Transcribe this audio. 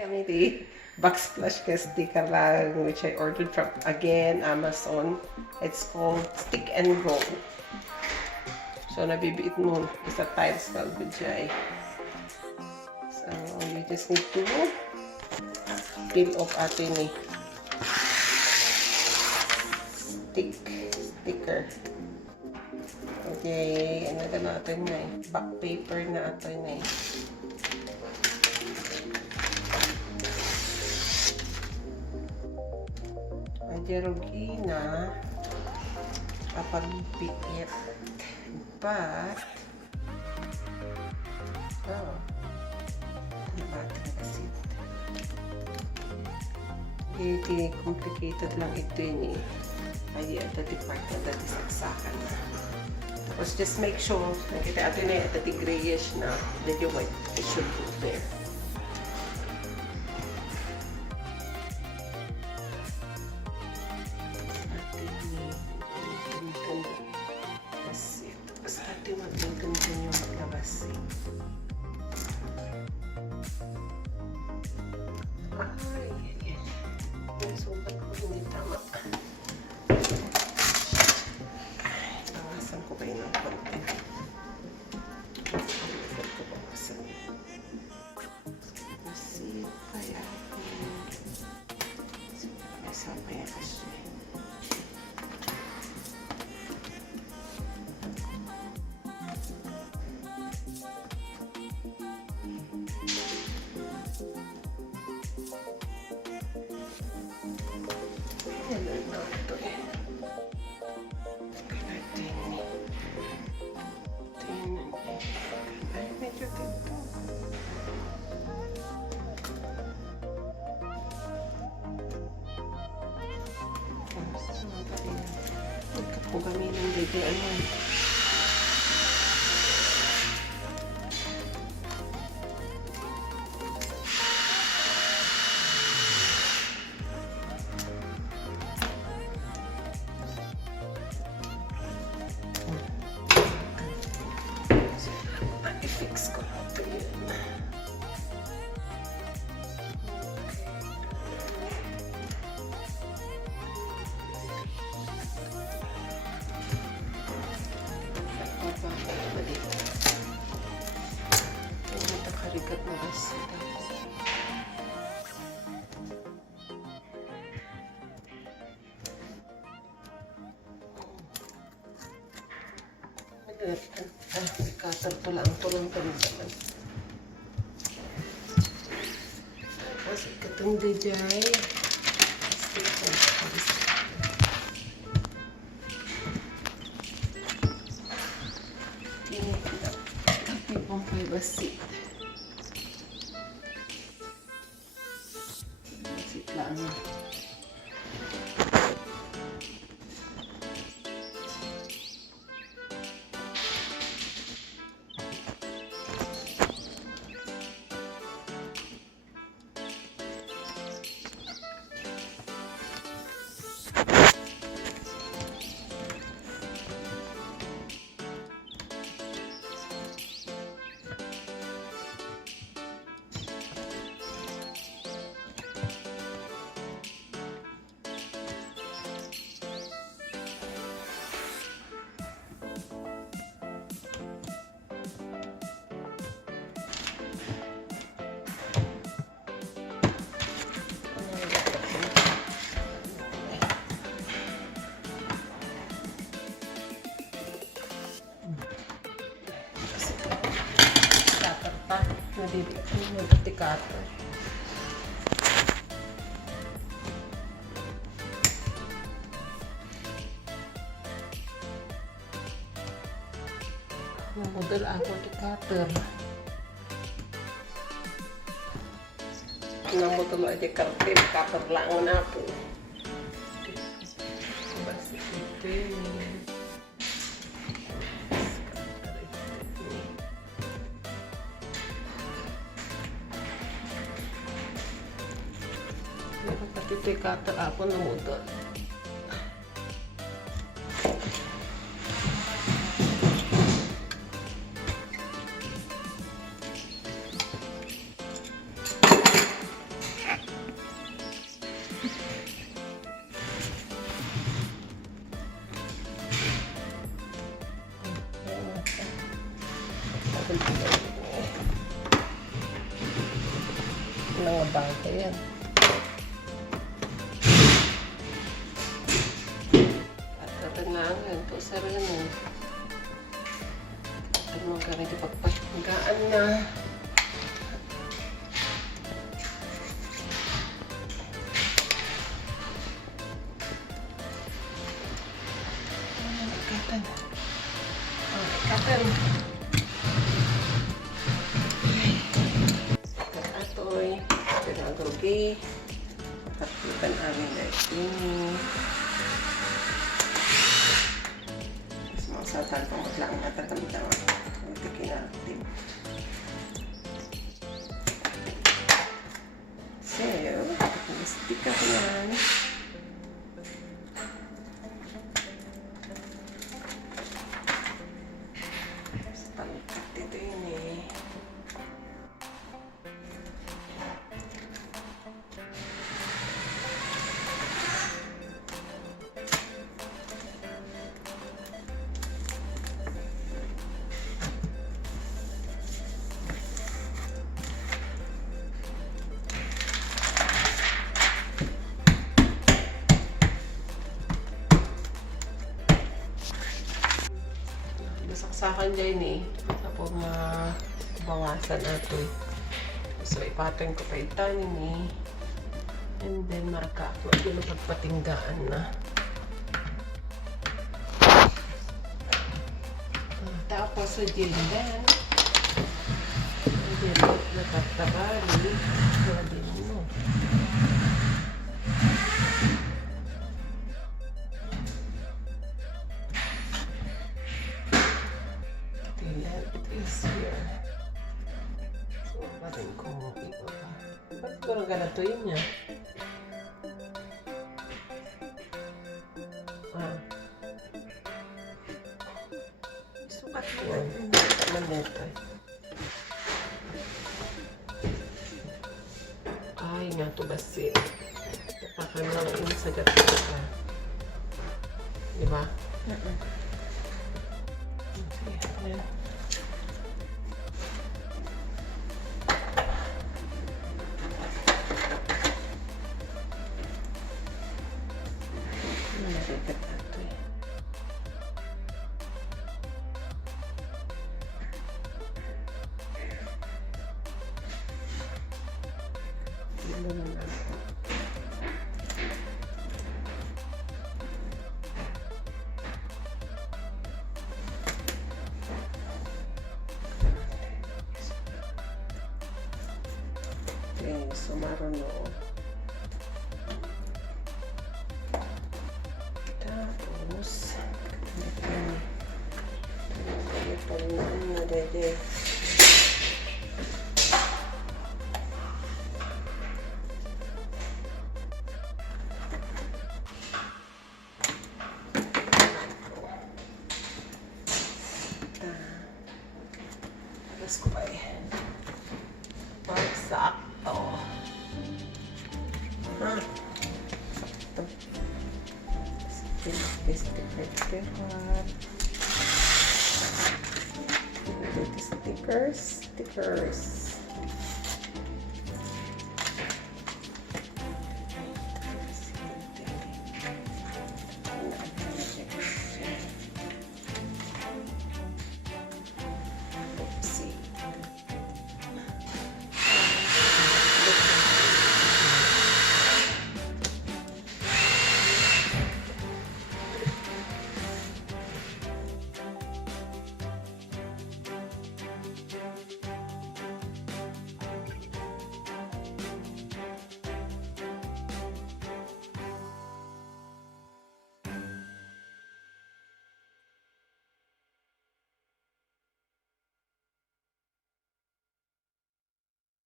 Kami di backsplash ka sticker lang which I ordered from again Amazon. It's called Stick and Roll. So nabibiit mo isa tiles ka budjay. So you just need to peel off atin ni sticker. Okay, ano na natin na back paper na atin na Jerugina kapag piit but hindi complicated lang ito yun ay dati part na dati saksakan na tapos just make sure nakita ito na dati grayish na that you white it should go there. Bawasan ko kayo ng konti. Kasi kaya sama ya kasi. Kung kami ng dito, i-fix ko ito yun. Karigat na kasi cutter pala ang tulang tanda. Tapos ikatong dijay tapi pong may basit lang. Nagtikato. Model ako tikater. Namo tulo ay kartel kaper lang na po. Basta ito. Tikater ako na model. Mga bata yan. At tatanlangan. Ito sa rin. Ito mga gamit ipagpagpagaan na. Ikatan. Oh, ikatan. Atoy. Pinagrugi. Kapitan amin na ini. Semua satan pemutlang mata kami-kami. Untuk kinaktif. So, stick ako yan. Palikat dito yun eh. Saksakan dyan eh. Tapos mabawasan nato eh. So, ipatong ko pa itanin eh. And then, maraka. Magdilo pagpatinggaan na. Tapos, sa dyan. Hindi mo natatabali. Sabi mo. Here. So, natin kung iba pa. Ba't parang ganito yun niya? Sukat mo yan. Maneta. Ay, nga to basil. Tapakan lang yung sagat ka. Diba? Okay, ayan. Narigat nato eh. Ilo na nato. Okay, sumaro no. Tapos, ito na dede. Tapos ko ba eh. Sakto. Ha? Sakto. Stickers.